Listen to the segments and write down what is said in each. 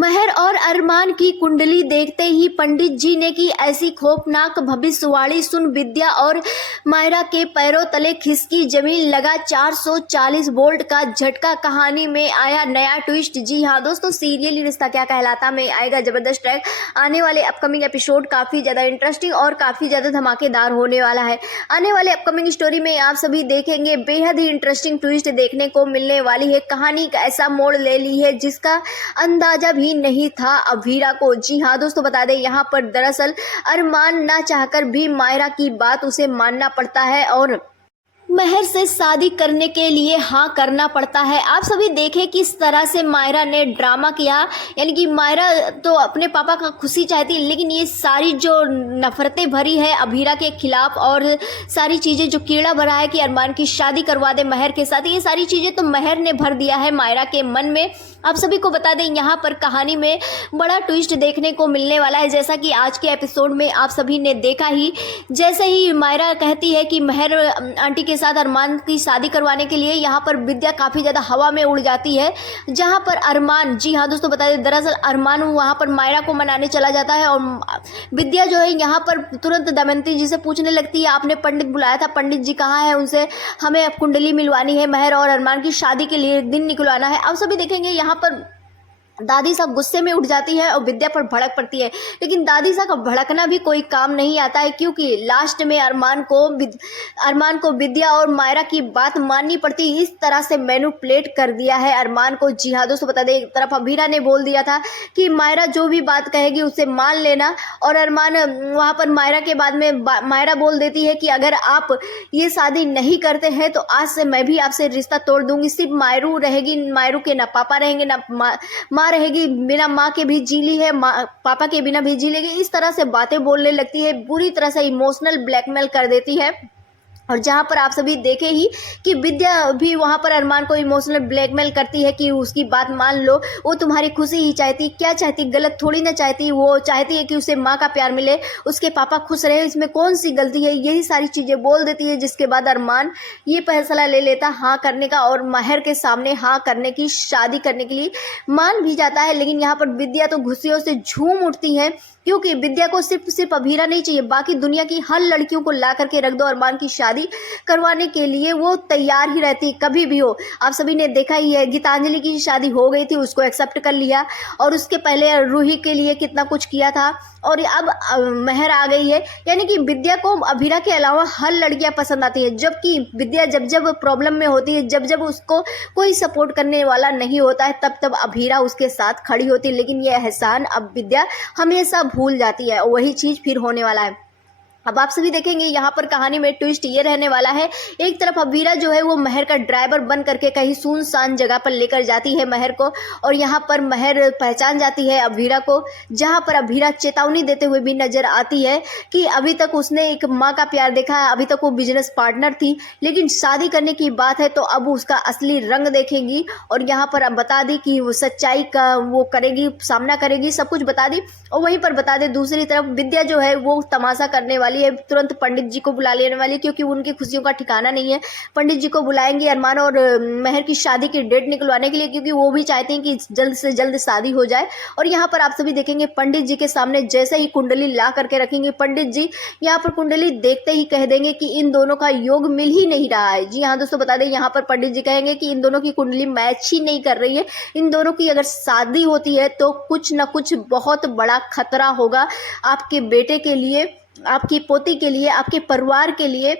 महर और अरमान की कुंडली देखते ही पंडित जी ने की ऐसी खौफनाक भविष्यवाणी सुन विद्या और मायरा के पैरों तले खिसकी जमीन। लगा 440 वोल्ट का झटका। कहानी में आया नया ट्विस्ट। जी हाँ दोस्तों, सीरियल रिश्ता क्या कहलाता में आएगा जबरदस्त ट्रैक। आने वाले अपकमिंग एपिसोड काफ़ी ज़्यादा इंटरेस्टिंग और काफ़ी ज़्यादा धमाकेदार होने वाला है। आने वाले अपकमिंग स्टोरी में आप सभी देखेंगे बेहद ही इंटरेस्टिंग ट्विस्ट देखने को मिलने वाली है। कहानी का ऐसा मोड़ ले ली है जिसका अंदाजा भी नहीं था अभीरा को। जी हाँ दोस्तों, बता दें यहाँ पर दरअसल अरमान ना चाहकर भी मायरा की बात उसे मानना पड़ता है और महर से शादी करने के लिए हाँ करना पड़ता है। आप सभी देखें किस तरह से मायरा ने ड्रामा किया। यानी कि मायरा तो अपने पापा का खुशी चाहती है, लेकिन ये सारी जो नफरतें भरी है अभीरा के खिलाफ और सारी चीज़ें जो कीड़ा भरा है कि अरमान की शादी करवा दे महर के साथ, ये सारी चीज़ें तो महर ने भर दिया है मायरा के मन में। आप सभी को बता दें यहाँ पर कहानी में बड़ा ट्विस्ट देखने को मिलने वाला है। जैसा कि आज के एपिसोड में आप सभी ने देखा ही, जैसे ही मायरा कहती है कि महर आंटी के साथ अरमान की शादी करवाने के लिए, यहाँ पर विद्या काफ़ी ज़्यादा हवा में उड़ जाती है। जहाँ पर अरमान, जी हाँ दोस्तों बता दें, दरअसल अरमान वहाँ पर मायरा को मनाने चला जाता है और विद्या जो है यहाँ पर तुरंत दमयंती जी से पूछने लगती है आपने पंडित बुलाया था, पंडित जी कहाँ है, उनसे हमें अब कुंडली मिलवानी है, महर और अरमान की शादी के लिए दिन निकलवाना है। आप सभी देखेंगे यहाँ पर दादी साहब गुस्से में उठ जाती है और विद्या पर भड़क पड़ती है, लेकिन दादी साहब का भड़कना भी कोई काम नहीं आता है, क्योंकि लास्ट में अरमान को विद्या और मायरा की बात माननी पड़ती। इस तरह से मैनिपुलेट कर दिया है अरमान को। जी हाँ दोस्तों बता दें, एक तरफ अभीरा ने बोल दिया था कि मायरा जो भी बात कहेगी उसे मान लेना, और अरमान वहाँ पर मायरा के बाद में मायरा बोल देती है कि अगर आप ये शादी नहीं करते हैं तो आज से मैं भी आपसे रिश्ता तोड़ दूंगी। सिर्फ मायरू रहेगी, मायरू के ना पापा रहेंगे ना माँ रहेगी, बिना माँ के भी जी ली है, पापा के बिना भी जी लेगी। इस तरह से बातें बोलने लगती है, बुरी तरह से इमोशनल ब्लैकमेल कर देती है। और जहाँ पर आप सभी देखे ही कि विद्या भी वहाँ पर अरमान को इमोशनल ब्लैकमेल करती है कि उसकी बात मान लो, वो तुम्हारी खुशी ही चाहती, क्या चाहती, गलत थोड़ी ना चाहती, वो चाहती है कि उसे माँ का प्यार मिले, उसके पापा खुश रहे, इसमें कौन सी गलती है, यही सारी चीज़ें बोल देती है। जिसके बाद अरमान ये फैसला ले लेता हाँ करने का और महर के सामने हाँ करने की, शादी करने के लिए मान भी जाता है। लेकिन यहाँ पर विद्या तो खुशियों से झूम उठती है, क्योंकि विद्या को सिर्फ अभीरा नहीं चाहिए, बाकी दुनिया की हर लड़कियों को ला करके रख दो, अरमान की शादी करवाने के लिए वो तैयार ही रहती कभी भी हो। आप सभी ने देखा ही है, गीतांजलि की शादी हो गई थी, उसको एक्सेप्ट कर लिया, और उसके पहले रूही के लिए कितना कुछ किया था, और अब महर आ गई है। यानी कि विद्या को अभीरा के अलावा हर लड़कियां पसंद आती है, जबकि विद्या जब प्रॉब्लम में होती है, जब उसको कोई सपोर्ट करने वाला नहीं होता है, तब अभीरा उसके साथ खड़ी होती है। लेकिन ये एहसान अब विद्या हमेशा भूल जाती है, और वही चीज़ फिर होने वाला है। अब आप सभी देखेंगे यहाँ पर कहानी में ट्विस्ट ये रहने वाला है, एक तरफ अभीरा जो है वो महर का ड्राइवर बन करके कहीं सुनसान जगह पर लेकर जाती है महर को, और यहाँ पर महर पहचान जाती है अभीरा को, जहाँ पर अभीरा चेतावनी देते हुए भी नजर आती है कि अभी तक उसने एक माँ का प्यार देखा है, अभी तक वो बिजनेस पार्टनर थी, लेकिन शादी करने की बात है तो अब उसका असली रंग देखेंगी। और यहाँ पर अब बता दी कि वो सच्चाई का वो करेगी, सामना करेगी, सब कुछ बता दी। और वहीं पर बता दें दूसरी तरफ विद्या जो है वो तमाशा करने वाली है, तुरंत पंडित जी को बुला लेने वाली, क्योंकि उनकी खुशियों का ठिकाना नहीं है। पंडित जी को बुलाएंगे अरमान और महर की शादी की डेट निकलवाने के लिए, क्योंकि वो भी चाहते हैं कि जल्द से जल्द शादी हो जाए। और यहाँ पर आप सभी देखेंगे पंडित जी के सामने जैसे ही कुंडली ला करके रखेंगे, पंडित जी यहाँ पर कुंडली देखते ही कह देंगे कि इन दोनों का योग मिल ही नहीं रहा है। जी हाँ दोस्तों बता दें, यहाँ पर पंडित जी कहेंगे कि इन दोनों की कुंडली मैच ही नहीं कर रही है, इन दोनों की अगर शादी होती है तो कुछ ना कुछ बहुत बड़ा खतरा होगा आपके बेटे के लिए, आपकी पोती के लिए, आपके परिवार के लिए।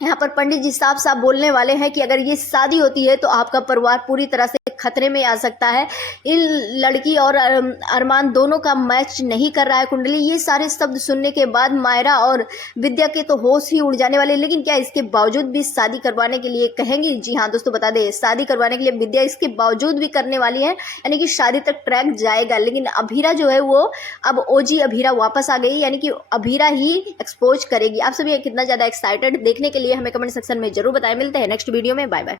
यहाँ पर पंडित जी साफ साफ बोलने वाले हैं कि अगर ये शादी होती है तो आपका परिवार पूरी तरह से खतरे में आ सकता है। इन लड़की और अरमान दोनों का मैच नहीं कर रहा है कुंडली। ये सारे शब्द सुनने के बाद मायरा और विद्या के तो होश ही उड़ जाने वाले, लेकिन क्या इसके बावजूद भी शादी करवाने के लिए कहेंगी? जी हाँ दोस्तों बता दें, शादी करवाने के लिए विद्या इसके बावजूद भी करने वाली है, यानी कि शादी तक ट्रैक जाएगा। लेकिन अभीरा जो है वो अब ओजी अभीरा वापस आ गई, यानी कि अभीरा ही एक्सपोज करेगी। आप सभी कितना ज़्यादा एक्साइटेड देखने के लिए हमें कमेंट सेक्शन में जरूर बताएं। मिलते हैं नेक्स्ट वीडियो में, बाय बाय।